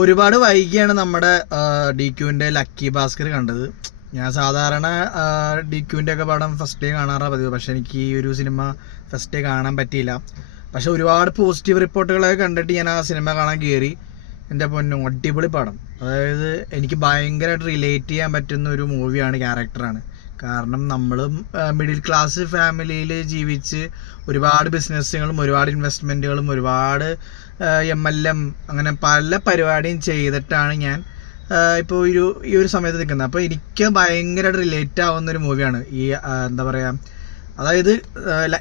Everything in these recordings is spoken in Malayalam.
ഒരുപാട് വൈകിയാണ് നമ്മുടെ DQവിൻ്റെ ലക്കി ഭാസ്കർ കണ്ടത്. ഞാൻ സാധാരണ DQവിൻ്റെ ഒക്കെ പടം ഫസ്റ്റ് ഡേ കാണാറാണ് പതിവ്. പക്ഷെ എനിക്ക് ഈ ഒരു സിനിമ ഫസ്റ്റ് ഡേ കാണാൻ പറ്റിയില്ല. പക്ഷെ ഒരുപാട് പോസിറ്റീവ് റിപ്പോർട്ടുകളൊക്കെ കണ്ടിട്ട് ഞാൻ ആ സിനിമ കാണാൻ കയറി. എൻ്റെ പൊന്നും അടിപൊളി പടം. അതായത് എനിക്ക് ഭയങ്കരമായിട്ട് റിലേറ്റ് ചെയ്യാൻ പറ്റുന്ന ഒരു മൂവിയാണ്, ക്യാരക്ടറാണ്. കാരണം നമ്മളും മിഡിൽ ക്ലാസ് ഫാമിലിയിൽ ജീവിച്ച് ഒരുപാട് ബിസിനസ്സുകളും ഒരുപാട് ഇൻവെസ്റ്റ്മെൻറ്റുകളും ഒരുപാട് MLM അങ്ങനെ പല പരിപാടിയും ചെയ്തിട്ടാണ് ഞാൻ ഇപ്പോൾ ഈ ഒരു സമയത്ത് നിൽക്കുന്നത്. അപ്പോൾ എനിക്ക് ഭയങ്കരമായിട്ട് റിലേറ്റ് ആവുന്ന ഒരു മൂവിയാണ് ഈ എന്താ പറയുക, അതായത്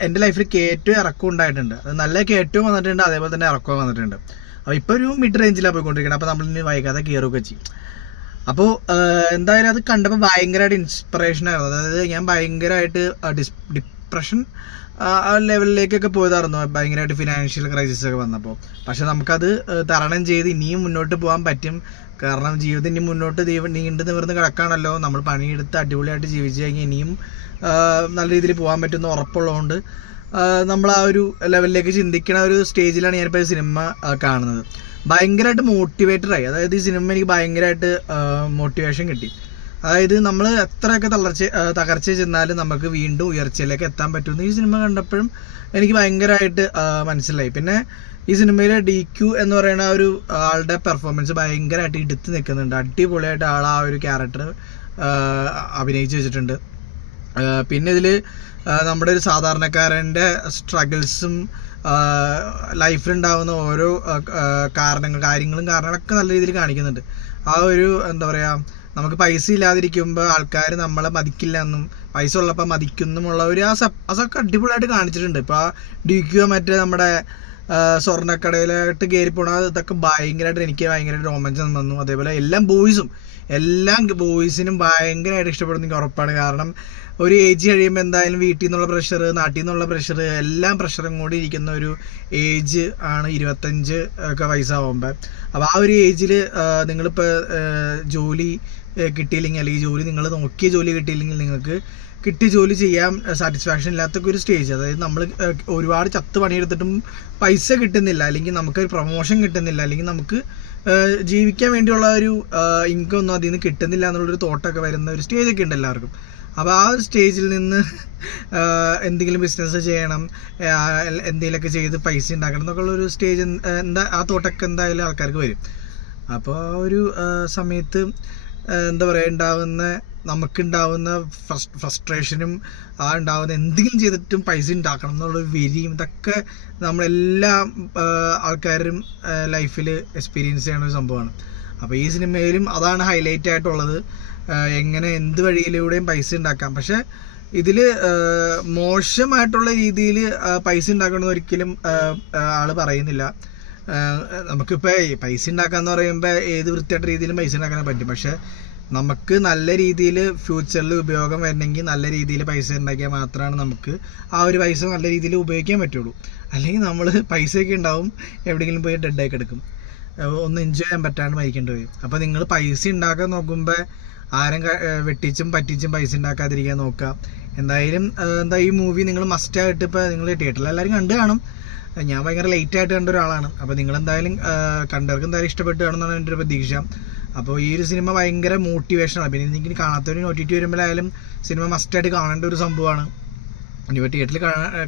എൻ്റെ ലൈഫിൽ കയറ്റവും ഇറക്കവും ഉണ്ടായിട്ടുണ്ട്. അത് നല്ല കയറ്റവും വന്നിട്ടുണ്ട്, അതേപോലെ തന്നെ ഇറക്കവും വന്നിട്ടുണ്ട്. അപ്പോൾ ഇപ്പോൾ ഒരു മിഡ് റേഞ്ചിലാണ് പോയിക്കൊണ്ടിരിക്കുന്നത്. അപ്പോൾ നമ്മളിനി വൈകാതെ കയറുകയൊക്കെ ചെയ്യും. അപ്പോൾ എന്തായാലും അത് കണ്ടപ്പോൾ ഭയങ്കരമായിട്ട് ഇൻസ്പിറേഷനായിരുന്നു. അതായത് ഞാൻ ഭയങ്കരമായിട്ട് ഡിപ്രഷൻ ലെവലിലേക്കൊക്കെ പോയതായിരുന്നു ഭയങ്കരമായിട്ട് ഫിനാൻഷ്യൽ ക്രൈസിസ് ഒക്കെ വന്നപ്പോൾ. പക്ഷെ നമുക്കത് തരണം ചെയ്ത് ഇനിയും മുന്നോട്ട് പോകാൻ പറ്റും. കാരണം ജീവിതം ഇനി മുന്നോട്ട് നീണ്ടു നിവർന്ന് കിടക്കാണല്ലോ. നമ്മൾ പണിയെടുത്ത് അടിപൊളിയായിട്ട് ജീവിച്ചു കഴിഞ്ഞാൽ ഇനിയും നല്ല രീതിയിൽ പോകാൻ പറ്റുമെന്ന് ഉറപ്പുള്ളതുകൊണ്ട് നമ്മൾ ആ ഒരു ലെവലിലേക്ക് ചിന്തിക്കുന്ന ഒരു സ്റ്റേജിലാണ് ഞാനിപ്പോൾ ഈ സിനിമ കാണുന്നത്. ഭയങ്കരമായിട്ട് മോട്ടിവേറ്റഡായി. അതായത് ഈ സിനിമ എനിക്ക് ഭയങ്കരമായിട്ട് മോട്ടിവേഷൻ കിട്ടി. അതായത് നമ്മൾ എത്രയൊക്കെ തകർച്ച ചെന്നാലും നമുക്ക് വീണ്ടും ഉയർച്ചയിലേക്ക് എത്താൻ പറ്റുമെന്ന് ഈ സിനിമ കണ്ടപ്പോഴും എനിക്ക് ഭയങ്കരമായിട്ട് മനസ്സിലായി. പിന്നെ ഈ സിനിമയിലെ DQ എന്ന് പറയുന്ന ഒരു ആളുടെ പെർഫോമൻസ് ഭയങ്കരമായിട്ട് എടുത്ത് നിൽക്കുന്നുണ്ട്. അടിപൊളിയായിട്ട് ആൾ ആ ഒരു ക്യാരക്ടർ അഭിനയിച്ച് വെച്ചിട്ടുണ്ട്. പിന്നെ ഇതിൽ നമ്മുടെ ഒരു സാധാരണക്കാരൻ്റെ സ്ട്രഗിൾസും ലൈഫിലുണ്ടാകുന്ന ഓരോ കാര്യങ്ങളൊക്കെ നല്ല രീതിയിൽ കാണിക്കുന്നുണ്ട്. ആ ഒരു എന്താ പറയുക, നമുക്ക് പൈസ ഇല്ലാതിരിക്കുമ്പോൾ ആൾക്കാർ നമ്മളെ മതിക്കില്ല എന്നും പൈസ ഉള്ളപ്പോൾ മതിക്കുന്നുമുള്ള ഒരു അതൊക്കെ അടിപൊളിയായിട്ട് കാണിച്ചിട്ടുണ്ട്. ഇപ്പോൾ ആ DQ മറ്റേ നമ്മുടെ സ്വർണ്ണക്കടയിലായിട്ട് കയറി പോണത് ഇതൊക്കെ ഭയങ്കരമായിട്ട് എനിക്ക് ഭയങ്കരമായിട്ട് രോമാഞ്ചം തന്നു. അതേപോലെ എല്ലാ ബോയ്സിനും ഭയങ്കരമായിട്ട് ഇഷ്ടപ്പെടുന്ന എനിക്ക് ഉറപ്പാണ്. കാരണം ഒരു ഏജ് കഴിയുമ്പോൾ എന്തായാലും വീട്ടിൽ നിന്നുള്ള പ്രഷർ, നാട്ടിൽ നിന്നുള്ള പ്രഷർ, എല്ലാം പ്രഷറും കൂടി ഇരിക്കുന്ന ഒരു ഏജ് ആണ് 25 ഒക്കെ വയസ്സാവുമ്പോൾ. അപ്പോൾ ആ ഒരു ഏജിൽ നിങ്ങളിപ്പോൾ ജോലി കിട്ടിയില്ലെങ്കിൽ, അല്ലെങ്കിൽ നിങ്ങൾ നോക്കിയ ജോലി കിട്ടിയില്ലെങ്കിൽ നിങ്ങൾക്ക് കിട്ടിയ ജോലി ചെയ്യാൻ സാറ്റിസ്ഫാക്ഷൻ ഇല്ലാത്തൊക്കെ ഒരു സ്റ്റേജ്. അതായത് നമ്മൾ ഒരുപാട് ചത്ത് പണിയെടുത്തിട്ടും പൈസ കിട്ടുന്നില്ല, അല്ലെങ്കിൽ നമുക്കൊരു പ്രൊമോഷൻ കിട്ടുന്നില്ല, അല്ലെങ്കിൽ നമുക്ക് ജീവിക്കാൻ വേണ്ടിയുള്ള ഒരു ഇൻകം ഒന്നും അതിൽ നിന്ന് കിട്ടുന്നില്ല എന്നുള്ളൊരു തോട്ടൊക്കെ വരുന്ന ഒരു സ്റ്റേജൊക്കെ ഉണ്ട് എല്ലാവർക്കും. അപ്പോൾ ആ ഒരു സ്റ്റേജിൽ നിന്ന് എന്തെങ്കിലും ബിസിനസ് ചെയ്യണം, എന്തെങ്കിലുമൊക്കെ ചെയ്ത് പൈസ ഉണ്ടാക്കണം എന്നൊക്കെയുള്ളൊരു സ്റ്റേജ് ആ തോട്ടൊക്കെ എന്തായാലും ആൾക്കാർക്ക് വരും. അപ്പോൾ ആ ഒരു സമയത്ത് എന്താ പറയുക, നമുക്കുണ്ടാവുന്ന ഫ്രസ്ട്രേഷനും ഉണ്ടാവുന്ന എന്തെങ്കിലും ചെയ്തിട്ടും പൈസ ഉണ്ടാക്കണം എന്നുള്ളൊരു വെരിയും ഇതൊക്കെ നമ്മളെല്ലാ ആൾക്കാരും ലൈഫിൽ എക്സ്പീരിയൻസ് ചെയ്യുന്ന ഒരു സംഭവമാണ്. അപ്പോൾ ഈ സിനിമയിലും അതാണ് ഹൈലൈറ്റ് ആയിട്ടുള്ളത്, എങ്ങനെ എന്ത് വഴിയിലൂടെയും പൈസ ഉണ്ടാക്കാം. പക്ഷെ ഇതിൽ മോശമായിട്ടുള്ള രീതിയിൽ പൈസ ഉണ്ടാക്കണമെന്ന് ഒരിക്കലും ആൾ പറയുന്നില്ല. നമുക്കിപ്പോൾ പൈസ ഉണ്ടാക്കാമെന്ന് പറയുമ്പോൾ ഏത് വൃത്തിയായിട്ട് രീതിയിലും പൈസ ഉണ്ടാക്കാൻ പറ്റും. പക്ഷെ നമുക്ക് നല്ല രീതിയിൽ ഫ്യൂച്ചറിൽ ഉപയോഗം വരണമെങ്കിൽ നല്ല രീതിയിൽ പൈസ ഉണ്ടാക്കിയാൽ മാത്രമാണ് നമുക്ക് ആ ഒരു പൈസ നല്ല രീതിയിൽ ഉപയോഗിക്കാൻ പറ്റുള്ളൂ. അല്ലെങ്കിൽ നമ്മൾ പൈസയൊക്കെ ഉണ്ടാവും, എവിടെയെങ്കിലും പോയി ഡെഡായി കിടക്കും, ഒന്ന് എൻജോയ് ചെയ്യാൻ പറ്റാണ്ട് മരിക്കേണ്ടി വരും. അപ്പോൾ നിങ്ങൾ പൈസ ഉണ്ടാക്കാൻ നോക്കുമ്പോൾ ആരും വെട്ടിച്ചും പറ്റിച്ചും പൈസ ഉണ്ടാക്കാതിരിക്കാൻ നോക്കുക. എന്തായാലും ഈ മൂവി നിങ്ങൾ മസ്റ്റായിട്ട് ഇപ്പോൾ നിങ്ങൾ തിയേറ്ററിൽ എല്ലാവരും കണ്ടു കാണും. ഞാൻ ഭയങ്കര ലേറ്റായിട്ട് കണ്ട ഒരാളാണ്. അപ്പോൾ നിങ്ങളെന്തായാലും കണ്ടവർക്ക് എന്തായാലും ഇഷ്ടപ്പെട്ട് കാണുമെന്നാണ് എൻ്റെ ഒരു പ്രതീക്ഷ. അപ്പോൾ ഈ ഒരു സിനിമ ഭയങ്കര മോട്ടിവേഷനാണ്. പിന്നെ എനിക്ക് കാണാത്തൊരു OTT വരുമ്പോഴായാലും സിനിമ മസ്റ്റായിട്ട് കാണേണ്ട ഒരു സംഭവമാണ്. ഇനിയിപ്പോൾ തിയേറ്ററിൽ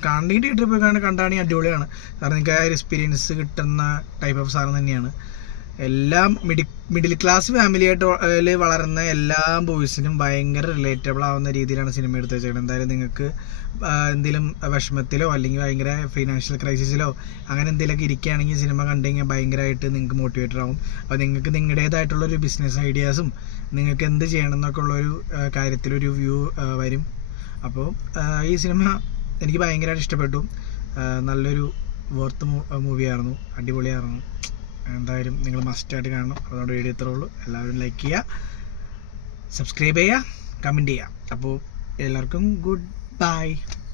കാണണമെങ്കിൽ തിയേറ്ററിൽ പോയി കണ്ടാണെങ്കിൽ അടിപൊളിയാണ്. കാരണം നിങ്ങൾക്ക് ആ ഒരു എക്സ്പീരിയൻസ് കിട്ടുന്ന ടൈപ്പ് ഓഫ് സാധനം തന്നെയാണ്. എല്ലാം മിഡിൽ ക്ലാസ് ഫാമിലിയായിട്ട് വളരുന്ന എല്ലാ ബോയ്സിനും ഭയങ്കര റിലേറ്റബിൾ ആവുന്ന രീതിയിലാണ് സിനിമ എടുത്ത് വെച്ചേക്കുന്നത്. എന്തായാലും നിങ്ങൾക്ക് എന്തെങ്കിലും വിഷമത്തിലോ അല്ലെങ്കിൽ ഭയങ്കര ഫിനാൻഷ്യൽ ക്രൈസിസിലോ അങ്ങനെ എന്തെങ്കിലുമൊക്കെ ഇരിക്കുകയാണെങ്കിൽ സിനിമ കണ്ടു കഴിഞ്ഞാൽ ഭയങ്കരമായിട്ട് നിങ്ങൾക്ക് മോട്ടിവേറ്റഡ് ആവും. അപ്പോൾ നിങ്ങൾക്ക് നിങ്ങളുടേതായിട്ടുള്ളൊരു ബിസിനസ് ഐഡിയാസും നിങ്ങൾക്ക് എന്ത് ചെയ്യണം എന്നൊക്കെ ഉള്ളൊരു കാര്യത്തിലൊരു വ്യൂ വരും. അപ്പോൾ ഈ സിനിമ എനിക്ക് ഭയങ്കരമായിട്ട് ഇഷ്ടപ്പെട്ടു. നല്ലൊരു വർത്ത് മൂവിയായിരുന്നു, അടിപൊളിയായിരുന്നു. എന്തായാലും നിങ്ങൾ മസ്റ്റായിട്ട് കാണണം. അതുകൊണ്ട് വീഡിയോ ഇത്രേ ഉള്ളൂ. എല്ലാവരും ലൈക്ക് ചെയ്യുക, സബ്സ്ക്രൈബ് ചെയ്യുക, കമൻറ്റ് ചെയ്യുക. അപ്പോൾ എല്ലാവർക്കും ഗുഡ് ബൈ.